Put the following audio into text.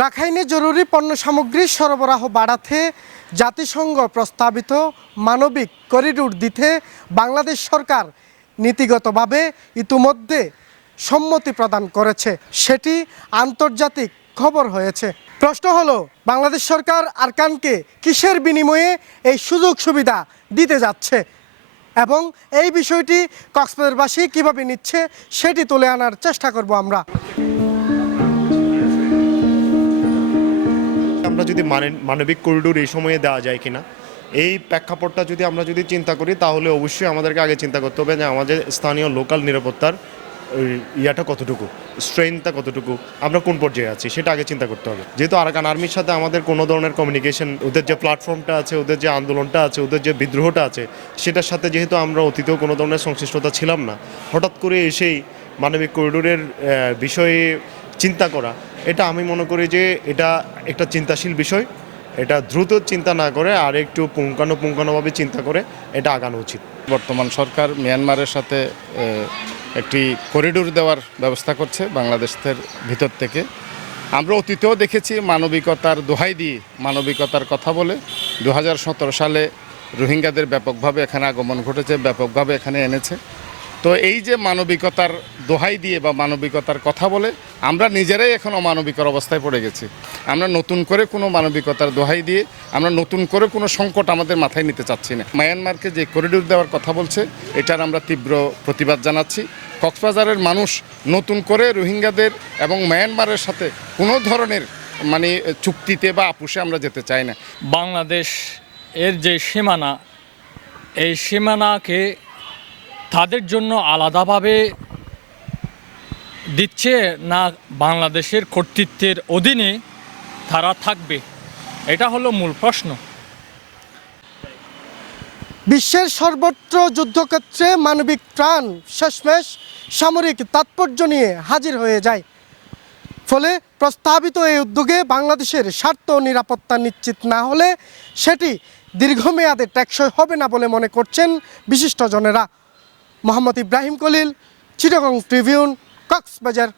রাখাইনে জরুরি পণ্য সামগ্রী সরবরাহ বাড়াতে জাতিসংঘ প্রস্তাবিত মানবিক করিডোর দিতে বাংলাদেশ সরকার নীতিগতভাবে ইতিমধ্যে সম্মতি প্রদান করেছে। সেটি আন্তর্জাতিক খবর হয়েছে। প্রশ্ন হলো, বাংলাদেশ সরকার আরকানকে কিসের বিনিময়ে এই সুযোগ সুবিধা দিতে যাচ্ছে? এবং এই বিষয়টি কক্সবাজারবাসী কীভাবে নিচ্ছে, সেটি তুলে আনার চেষ্টা করব আমরা। আমরা যদি মানে মানবিক করিডোর এই সময়ে দেওয়া যায় কিনা, এই প্রেক্ষাপটটা যদি আমরা যদি চিন্তা করি, তাহলে অবশ্যই আমাদেরকে আগে চিন্তা করতে হবে যে আমাদের স্থানীয় লোকাল নিরাপত্তার ইয়াটা কতটুকু স্ট্রেংথটা কতটুকু, আমরা কোন পর্যায়ে আছি, সেটা আগে চিন্তা করতে হবে। যেহেতু আরাকান আর্মির সাথে আমাদের কোনো ধরনের কমিউনিকেশন ওদের যে প্ল্যাটফর্মটা আছে, ওদের যে আন্দোলনটা আছে, ওদের যে বিদ্রোহটা আছে, সেটার সাথে যেহেতু আমরা অতীতেও কোনো ধরনের সংশ্লিষ্টতা ছিলাম না, হঠাৎ করে এসেই মানবিক করিডোরের বিষয়ে চিন্তা করা এটা আমি মনে করি যে এটা একটা চিন্তাশীল বিষয়। এটা দ্রুত চিন্তা না করে আর একটু পুঙ্খানুপুঙ্খানুভাবে চিন্তা করে এটা আগানো উচিত। বর্তমান সরকার মিয়ানমারের সাথে একটি করিডোর দেওয়ার ব্যবস্থা করছে বাংলাদেশের ভিতর থেকে। আমরা অতীতেও দেখেছি মানবিকতার দোহাই দিয়ে মানবিকতার কথা বলে দু হাজার সতেরো সালে রোহিঙ্গাদের ব্যাপকভাবে এখানে আগমন ঘটেছে, ব্যাপকভাবে এখানে এনেছে। তো এই যে মানবিকতার দোহাই দিয়ে বা মানবিকতার কথা বলে, আমরা নিজেরাই এখন অমানবিকর অবস্থায় পড়ে গেছি। আমরা নতুন করে কোনো মানবিকতার দোহাই দিয়ে, আমরা নতুন করে কোনো সংকট আমাদের মাথায় নিতে চাচ্ছি না। মায়ানমারকে যে করিডোর দেওয়ার কথা বলছে, এটার আমরা তীব্র প্রতিবাদ জানাচ্ছি। কক্সবাজারের মানুষ নতুন করে রোহিঙ্গাদের এবং মায়ানমারের সাথে কোনো ধরনের মানে চুক্তিতে বা আপুসে আমরা যেতে চাই না। বাংলাদেশ এর যে সীমানা, এই সীমানাকে তাদের জন্য আলাদাভাবে দিচ্ছে না বাংলাদেশের কর্তৃত্বের অধীনে তারা থাকবে? এটা হলো মূল প্রশ্ন। বিশ্বের সর্বত্র যুদ্ধক্ষেত্রে মানবিক ত্রাণ, শেষমেশ সামরিক তাৎপর্য নিয়ে হাজির হয়ে যায়। ফলে প্রস্তাবিত এই উদ্যোগে বাংলাদেশের স্বার্থ নিরাপত্তা নিশ্চিত না হলে সেটি দীর্ঘমেয়াদে টেকসই হবে না বলে মনে করছেন বিশিষ্টজনেরা। মোহাম্মদ ইব্রাহিম কলিল চিটাগং ট্রিবিউন কক্সবাজার